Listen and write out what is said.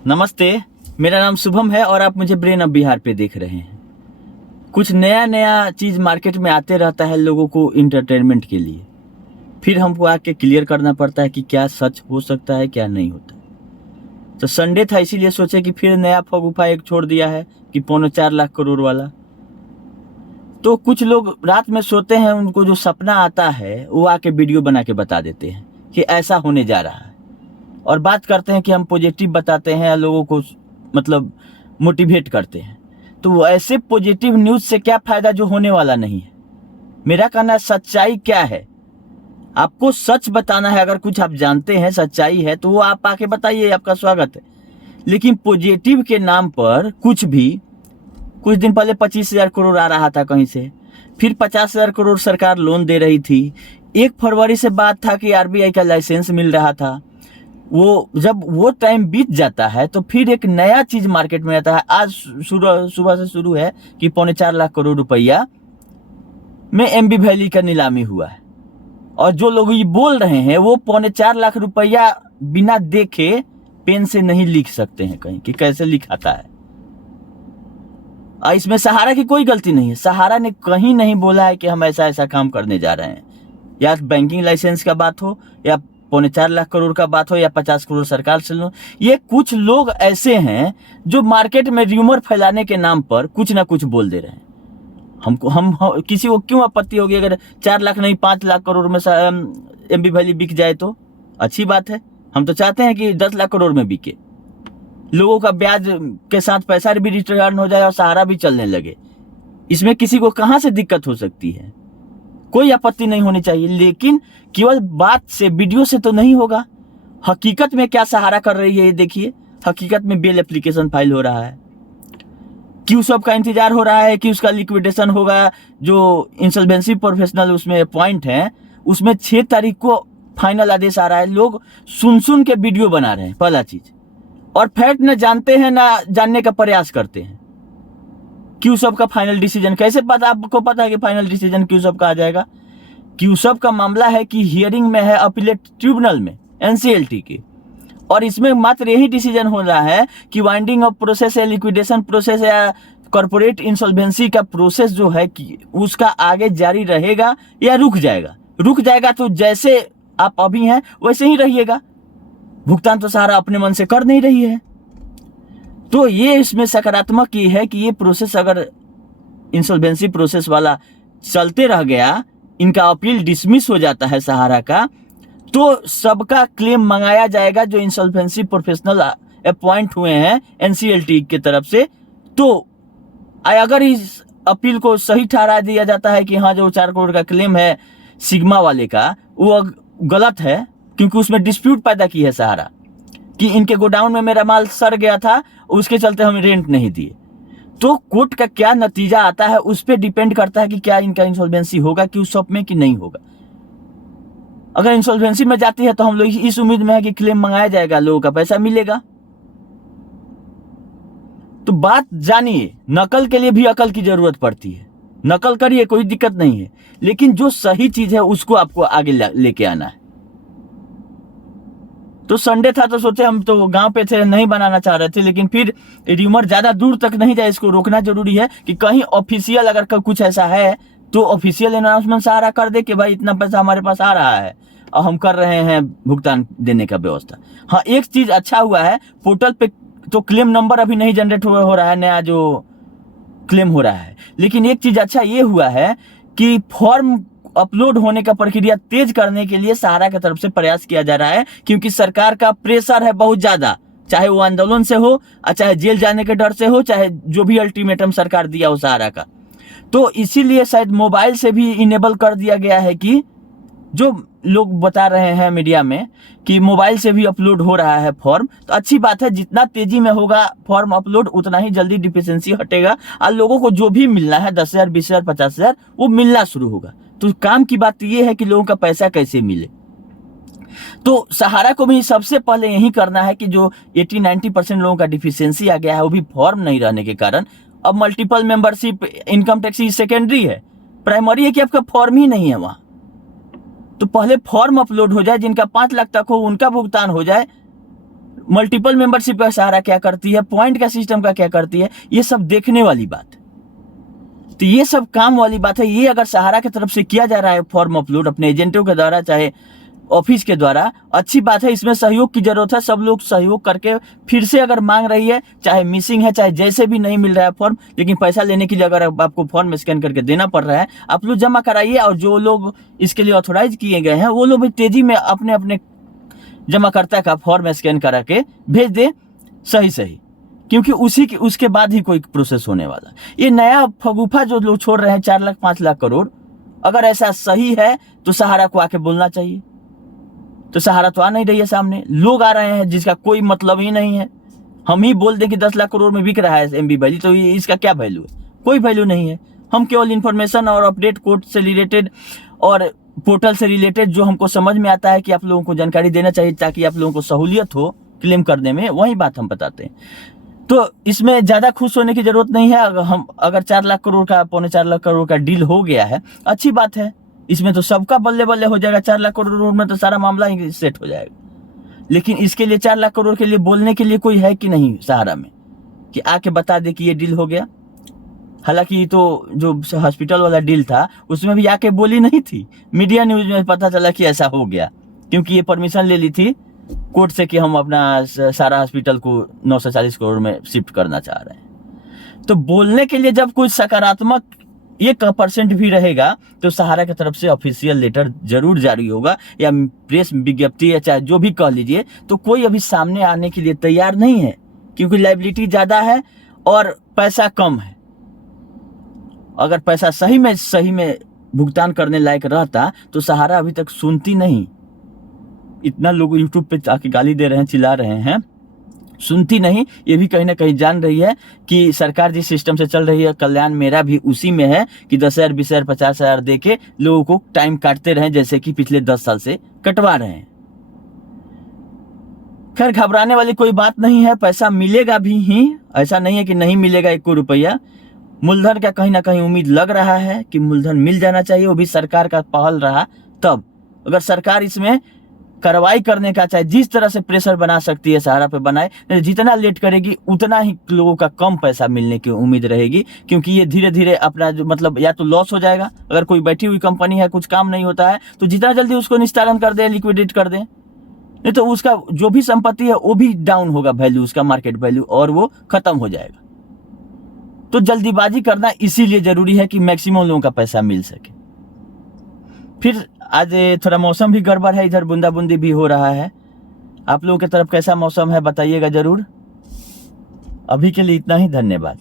नमस्ते, मेरा नाम शुभम है और आप मुझे ब्रेन ऑफ बिहार पे देख रहे हैं। कुछ नया नया चीज़ मार्केट में आते रहता है लोगों को इंटरटेनमेंट के लिए। फिर हमको आके क्लियर करना पड़ता है कि क्या सच हो सकता है, क्या नहीं होता। तो संडे था, इसीलिए सोचे कि फिर नया फगुफा एक छोड़ दिया है कि 4.25 लाख करोड़ वाला। तो कुछ लोग रात में सोते हैं, उनको जो सपना आता है वो आके वीडियो बना के बता देते हैं कि ऐसा होने जा रहा है, और बात करते हैं कि हम पॉजिटिव बताते हैं, लोगों को मतलब मोटिवेट करते हैं। तो वो ऐसे पॉजिटिव न्यूज़ से क्या फ़ायदा जो होने वाला नहीं है। मेरा कहना है सच्चाई क्या है, आपको सच बताना है। अगर कुछ आप जानते हैं सच्चाई है तो वो आप आके बताइए, आपका स्वागत है। लेकिन पॉजिटिव के नाम पर कुछ भी, कुछ दिन पहले 25,000 करोड़ आ रहा था कहीं से, फिर 50,000 करोड़ सरकार लोन दे रही थी। 1 फरवरी से बात था कि आरबीआई का लाइसेंस मिल रहा था। वो जब वो टाइम बीत जाता है तो फिर एक नया चीज मार्केट में आता है। आज सुबह से शुरू है कि 4.25 लाख करोड़ रुपया में एमबी वैली का नीलामी हुआ है, और जो लोग ये बोल रहे हैं वो 4.25 लाख रुपया बिना देखे पेन से नहीं लिख सकते हैं कहीं कि कैसे लिखाता है। इसमें सहारा की कोई गलती नहीं है। सहारा ने कहीं नहीं बोला है कि हम ऐसा ऐसा काम करने जा रहे हैं। या बैंकिंग लाइसेंस का बात हो, या 4.25 लाख करोड़ का बात हो, या 50 करोड़ सरकार से लो, ये कुछ लोग ऐसे हैं जो मार्केट में र्यूमर फैलाने के नाम पर कुछ ना कुछ बोल दे रहे हैं। हम किसी को क्यों आपत्ति होगी अगर 4 लाख नहीं 5 लाख करोड़ में एमबी वैली बिक जाए तो अच्छी बात है। हम तो चाहते हैं कि 10 लाख करोड़ में बिके, लोगों का ब्याज के साथ पैसा भी रिटर्न हो जाए और सहारा भी चलने लगे। इसमें किसी को कहां से दिक्कत हो सकती है, कोई आपत्ति नहीं होनी चाहिए। लेकिन केवल बात से, वीडियो से तो नहीं होगा। हकीकत में क्या सहारा कर रही है ये देखिए। हकीकत में बेल एप्लीकेशन फाइल हो रहा है, क्यूसब का इंतजार हो रहा है कि उसका लिक्विडेशन होगा। जो इंसॉल्वेंसी प्रोफेशनल उसमें पॉइंट है, उसमें 6 तारीख को फाइनल आदेश आ रहा है। लोग सुन के वीडियो बना रहे हैं, पहला चीज, और फैक्ट न जानते हैं ना जानने का प्रयास करते हैं। क्यूसब का फाइनल डिसीजन कैसे पता, आपको पता है कि फाइनल डिसीजन क्यूसब का आ जाएगा? क्यूसब का मामला है कि हियरिंग में है अपीलेट ट्रिब्यूनल में, एनसीएलटी के, और इसमें मात्र यही डिसीजन हो रहा है कि वाइंडिंग अप प्रोसेस या लिक्विडेशन प्रोसेस या कॉर्पोरेट इंसॉल्वेंसी का प्रोसेस जो है कि उसका आगे जारी रहेगा या रुक जाएगा। रुक जाएगा तो जैसे आप अभी हैं वैसे ही रहिएगा, भुगतान तो सहारा अपने मन से कर नहीं रही है। तो ये इसमें सकारात्मक ये है कि ये प्रोसेस अगर इंसॉल्वेंसी प्रोसेस वाला चलते रह गया, इनका अपील डिसमिस हो जाता है सहारा का, तो सबका क्लेम मंगाया जाएगा जो इंसॉल्वेंसी प्रोफेशनल अपॉइंट हुए हैं एनसीएलटी की तरफ से। तो अगर इस अपील को सही ठहरा दिया जाता है कि हाँ जो 4 करोड़ का क्लेम है सिग्मा वाले का वो गलत है, क्योंकि उसमें डिस्प्यूट पैदा की है सहारा कि इनके गोडाउन में मेरा माल सड़ गया था, उसके चलते हमें रेंट नहीं दिए। तो कोर्ट का क्या नतीजा आता है उस पर डिपेंड करता है कि क्या इनका इंसॉल्वेंसी होगा क्यूसब में कि नहीं होगा। अगर इंसॉल्वेंसी में जाती है तो हम लोग इस उम्मीद में है कि क्लेम मंगाया जाएगा, लोगों का पैसा मिलेगा। तो बात जानिए, नकल के लिए भी अकल की जरूरत पड़ती है। नकल करिए, कोई दिक्कत नहीं है, लेकिन जो सही चीज है उसको आपको आगे लेके आना है। तो संडे था तो सोचे, हम तो गांव पे थे, नहीं बनाना चाह रहे थे, लेकिन फिर र्यूमर ज्यादा दूर तक नहीं जाए, इसको रोकना जरूरी है कि कहीं ऑफिशियल अगर कुछ ऐसा है तो ऑफिशियल अनाउंसमेंट सहारा कर दे कि भाई इतना पैसा हमारे पास आ रहा है और हम कर रहे हैं भुगतान देने का व्यवस्था। हाँ, एक चीज अच्छा हुआ है, पोर्टल पे तो क्लेम नंबर अभी नहीं जनरेट हो रहा है, नया जो क्लेम हो रहा है। लेकिन एक चीज अच्छा ये हुआ है कि फॉर्म अपलोड होने का प्रक्रिया तेज करने के लिए सहारा की तरफ से प्रयास किया जा रहा है, क्योंकि सरकार का प्रेशर है बहुत ज्यादा, चाहे वो आंदोलन से हो, चाहे जेल जाने के डर से हो, चाहे जो भी अल्टीमेटम सरकार दिया हो सहारा का। तो इसीलिए शायद मोबाइल से भी इनेबल कर दिया गया है कि जो लोग बता रहे हैं मीडिया में कि मोबाइल से भी अपलोड हो रहा है फॉर्म। तो अच्छी बात है, जितना तेजी में होगा फॉर्म अपलोड उतना ही जल्दी डिफिशियंसी हटेगा और लोगों को जो भी मिलना है 10,000, 20,000, 50,000 वो मिलना शुरू होगा। तो काम की बात ये है कि लोगों का पैसा कैसे मिले। तो सहारा को भी सबसे पहले यही करना है कि जो 80-90% लोगों का डिफिशियंसी आ गया है वो भी फॉर्म नहीं रहने के कारण। अब multiple membership income tax secondary है, प्राइमरी है कि आपका फॉर्म ही नहीं है वहां। तो पहले फॉर्म अपलोड हो जाए, जिनका 5 लाख तक हो उनका भुगतान हो जाए, मल्टीपल मेंबरशिप का सहारा क्या करती है, पॉइंट का सिस्टम का क्या करती है, ये सब देखने वाली बात है। तो ये सब काम वाली बात है। ये अगर सहारा की तरफ से किया जा रहा है फॉर्म अपलोड अपने एजेंटों के द्वारा चाहे ऑफिस के द्वारा, अच्छी बात है। इसमें सहयोग की जरूरत है, सब लोग सहयोग करके फिर से अगर मांग रही है, चाहे मिसिंग है चाहे जैसे भी नहीं मिल रहा है फॉर्म, लेकिन पैसा लेने के लिए अगर आपको फॉर्म स्कैन करके देना पड़ रहा है, आप लोग जमा कराइए। और जो लोग इसके लिए ऑथोराइज किए गए हैं वो लोग भी तेजी में अपने अपने जमाकर्ता का फॉर्म स्कैन करा के भेज दे सही, क्योंकि उसके बाद ही कोई प्रोसेस होने वाला। ये नया फगुफा जो लोग छोड़ रहे हैं 4 लाख 5 लाख करोड़, अगर ऐसा सही है तो सहारा को आके बोलना चाहिए। तो सहारा तो आ नहीं रही है, सामने लोग आ रहे हैं जिसका कोई मतलब ही नहीं है। हम ही बोल दें कि 10 लाख करोड़ में बिक रहा है एमबी वैली, तो इसका क्या वैल्यू है? कोई वैल्यू नहीं है। हम केवल इन्फॉर्मेशन और अपडेट कोर्ट से रिलेटेड और पोर्टल से रिलेटेड जो हमको समझ में आता है कि आप लोगों को जानकारी देना चाहिए ताकि आप लोगों को सहूलियत हो क्लेम करने में, वही बात हम बताते हैं। तो इसमें ज़्यादा खुश होने की जरूरत नहीं है। अगर 4 लाख करोड़ का 4.25 लाख करोड़ का डील हो गया है, अच्छी बात है। इसमें तो सबका बल्ले बल्ले हो जाएगा। 4 लाख करोड़ में तो सारा मामला ही सेट हो जाएगा। लेकिन इसके लिए 4 लाख करोड़ के लिए बोलने के लिए कोई है कि नहीं सहारा में, कि आके बता दे कि ये डील हो गया। हालांकि तो जो हॉस्पिटल वाला डील था उसमें भी आके बोली नहीं थी, मीडिया न्यूज में पता चला कि ऐसा हो गया, क्योंकि ये परमिशन ले ली थी कोर्ट से कि हम अपना सारा हॉस्पिटल को 940 करोड़ में शिफ्ट करना चाह रहे हैं। तो बोलने के लिए जब कुछ सकारात्मक 1% भी रहेगा तो सहारा की तरफ से ऑफिशियल लेटर जरूर जारी होगा या प्रेस विज्ञप्ति या चाहे जो भी कह लीजिए। तो कोई अभी सामने आने के लिए तैयार नहीं है, क्योंकि लायबिलिटी ज्यादा है और पैसा कम है। अगर पैसा सही में भुगतान करने लायक रहता तो सहारा अभी तक सुनती नहीं। इतना लोग यूट्यूब पे आके गाली दे रहे हैं, चिल्ला रहे हैं, सुनती नहीं। ये भी कहीं ना कहीं जान रही है कि सरकार जिस सिस्टम से चल रही है, कल्याण मेरा भी उसी में है कि 10,000 20,000 50,000 दे के लोगों को टाइम काटते रहे, जैसे कि पिछले 10 साल से कटवा रहे हैं। खैर, घबराने वाली कोई बात नहीं है, पैसा मिलेगा भी ही, ऐसा नहीं है कि नहीं मिलेगा 1 रुपया। मूलधन का कहीं ना कहीं उम्मीद लग रहा है कि मूलधन मिल जाना चाहिए, वो भी सरकार का पहल रहा तब। अगर सरकार इसमें कार्रवाई करने का चाहे जिस तरह से प्रेशर बना सकती है सहारा पे बनाए, जितना लेट करेगी उतना ही लोगों का कम पैसा मिलने की उम्मीद रहेगी, क्योंकि ये धीरे धीरे अपना जो मतलब या तो लॉस हो जाएगा। अगर कोई बैठी हुई कंपनी है, कुछ काम नहीं होता है, तो जितना जल्दी उसको निस्तारण कर दे, लिक्विडेट कर दे, नहीं तो उसका जो भी संपत्ति है वो भी डाउन होगा वैल्यू, उसका मार्केट वैल्यू, और वो खत्म हो जाएगा। तो जल्दीबाजी करना इसीलिए जरूरी है कि मैक्सिमम लोगों का पैसा मिल सके। फिर आज थोड़ा मौसम भी गड़बड़ है, इधर बूंदाबूंदी भी हो रहा है। आप लोगों की तरफ कैसा मौसम है बताइएगा जरूर। अभी के लिए इतना ही, धन्यवाद।